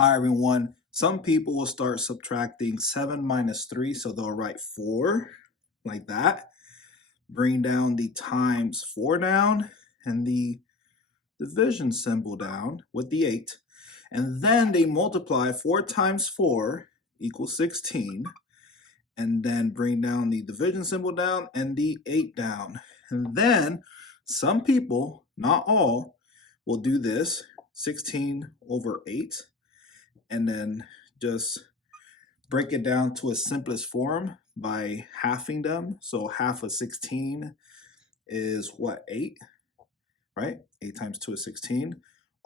Hi everyone. Some people will start subtracting 7 minus 3, so they'll write 4 like that. Bring down the times 4 down and the division symbol down with the 8. And then they multiply 4 times 4 equals 16. And then bring down the division symbol down and the 8 down. And then some people, not all, will do this, 16 over 8. And then just break it down to its simplest form by halving them. So half of 16 is what, 8, right? 8 times 2 is 16.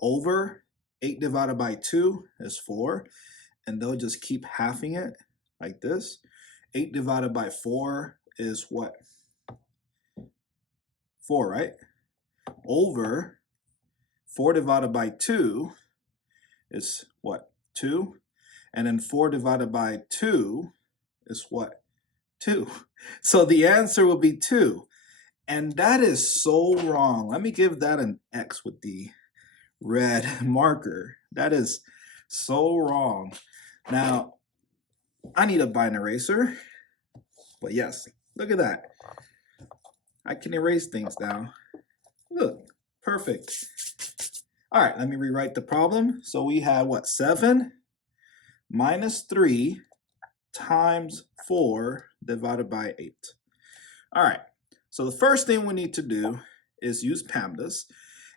Over 8 divided by 2 is 4. And they'll just keep halving it like this. 8 divided by 4 is what? 4, right? Over 4 divided by 2 is what? 2. And then 4 divided by 2 is what? 2. So the answer will be 2. And that is so wrong. Let me give that an X with the red marker. That is so wrong. Now, I need a binary eraser. But yes, look at that. I can erase things now. Look, perfect. All right, let me rewrite the problem. So we have what? 7 minus 3 times 4 divided by 8. All right, so the first thing we need to do is use PEMDAS.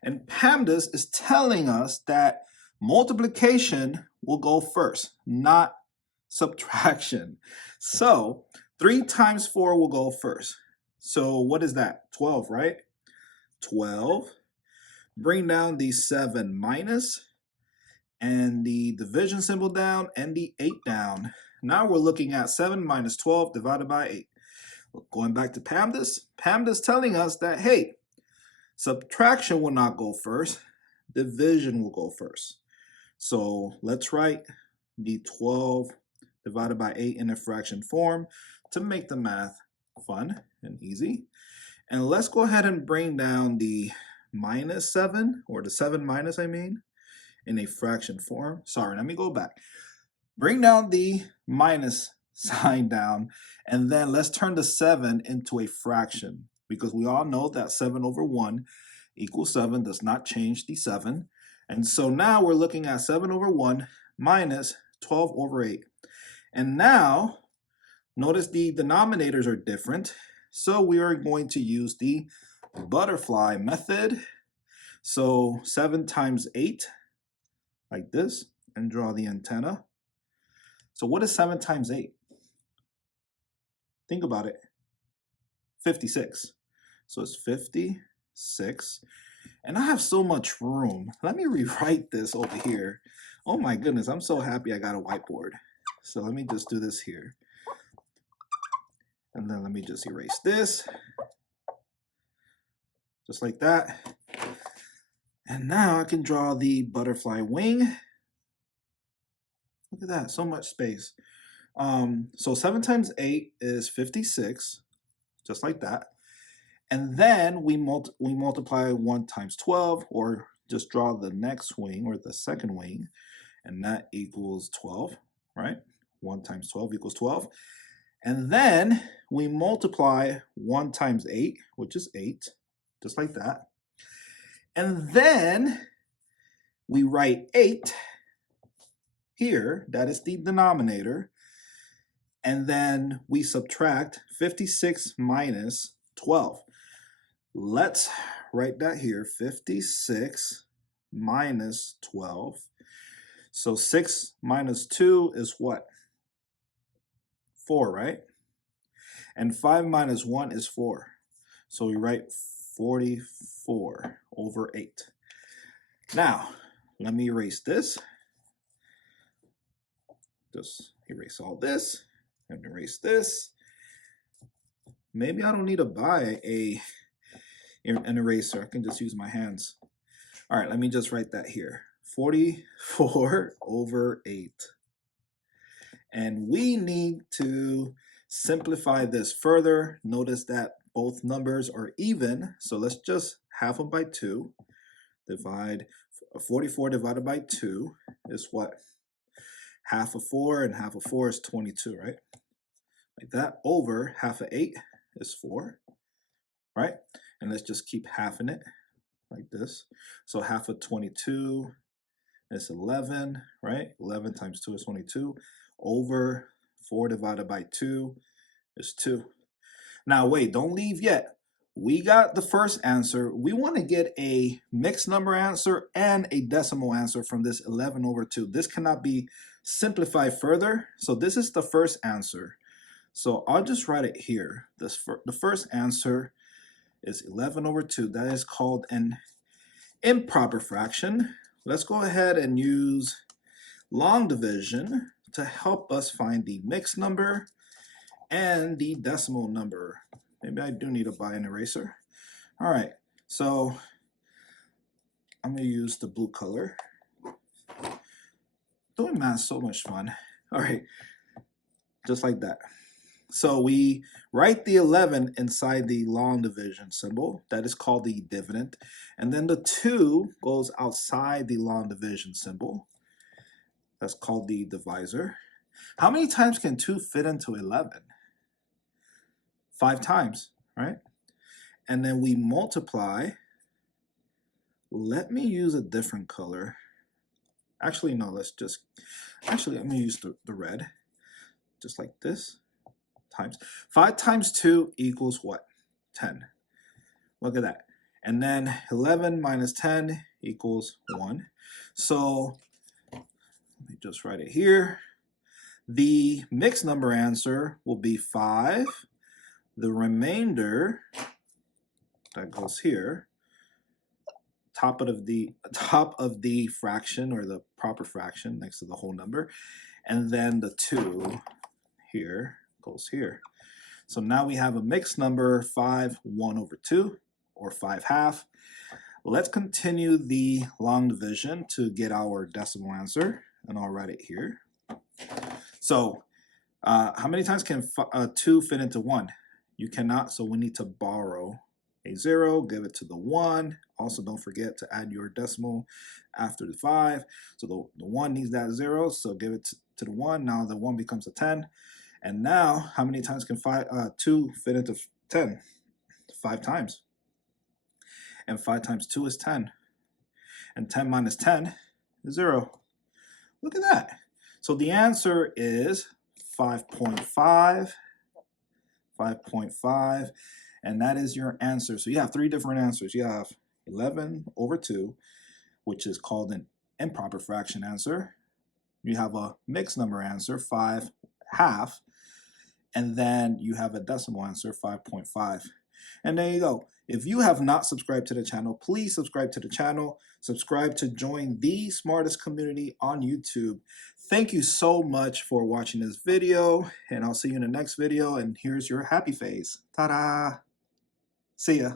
And PEMDAS is telling us that multiplication will go first, not subtraction. So 3 times 4 will go first. So what is that? 12, right? 12. Bring down the 7 minus and the division symbol down and the 8 down. Now we're looking at 7 minus 12 divided by 8. Going back to PEMDAS, PEMDAS telling us that, hey, subtraction will not go first, division will go first. So let's write the 12 divided by 8 in a fraction form to make the math fun and easy. And let's go ahead and bring down the minus 7, or the 7 minus, I mean, in a fraction form. Sorry, let me go back. Bring down the minus sign down, and then let's turn the 7 into a fraction, because we all know that 7 over 1 equals 7, does not change the 7. And so now we're looking at 7 over 1 minus 12 over 8. And now, notice the denominators are different, so we are going to use the butterfly method. So 7 times 8, like this, and draw the antenna. So what is 7 times 8? Think about it. 56. So it's 56. And I have so much room. Let me rewrite this over here. Oh my goodness, I'm so happy I got a whiteboard. So let me just do this here. And then let me just erase this. Just like that. And now I can draw the butterfly wing. Look at that, so much space. So 7 times 8 is 56, just like that. And then we multiply 1 times 12, or just draw the next wing, or the second wing, and that equals 12, right? 1 times 12 equals 12. And then we multiply 1 times 8, which is 8, just like that. And then we write 8 here, that is the denominator. And then we subtract 56 minus 12. Let's write that here, 56 minus 12. So 6 minus 2 is what? 4, right? And 5 minus 1 is 4. So we write 44 over 8. Now, let me erase this. Just erase all this and erase this. Maybe I don't need to buy an eraser. I can just use my hands. All right, let me just write that here. 44 over 8. And we need to simplify this further. Notice that both numbers are even, so let's just half them by 2. Divide 44 divided by 2 is what? half of 4, and half of 4 is 22, right? Like that. Over half of 8 is 4, right? And let's just keep halving it like this. So half of 22 is 11, right? 11 times 2 is 22. Over 4 divided by 2 is 2. Now wait, don't leave yet. We got the first answer. We want to get a mixed number answer and a decimal answer from this 11 over 2. This cannot be simplified further. So this is the first answer. So I'll just write it here. The first answer is 11 over 2. That is called an improper fraction. Let's go ahead and use long division to help us find the mixed number and the decimal number. Maybe I do need to buy an eraser. All right, so I'm gonna use the blue color. Doing math is so much fun. All right, just like that. So we write the 11 inside the long division symbol. That is called the dividend. And then the 2 goes outside the long division symbol. That's called the divisor. How many times can 2 fit into 11? 5 times, right? And then we multiply. Let me use a different color. Actually, no, I'm gonna use the red, just like this. Times 5 times 2 equals what? 10. Look at that. And then 11 minus 10 equals 1. So let me just write it here. The mixed number answer will be 5. The remainder that goes here, top of the fraction or the proper fraction next to the whole number, and then the 2 here goes here. So now we have a mixed number 5 1 over 2, or 5 half. Let's continue the long division to get our decimal answer, and I'll write it here. So how many times can 2 fit into 1? You cannot, so we need to borrow a 0, give it to the 1. Also, don't forget to add your decimal after the 5. So the 1 needs that 0, so give it to the 1. Now the 1 becomes a 10. And now, how many times can 2 fit into 10? 5 times. And 5 times 2 is 10. And 10 minus 10 is 0. Look at that. So the answer is 5.5. 5.5. And that is your answer. So you have 3 different answers. You have 11 over 2, which is called an improper fraction answer. You have a mixed number answer, 5 half. And then you have a decimal answer, 5.5. And there you go. If you have not subscribed to the channel, please subscribe to the channel. Subscribe to join the smartest community on YouTube. Thank you so much for watching this video, and I'll see you in the next video. And here's your happy face. Ta-da! See ya.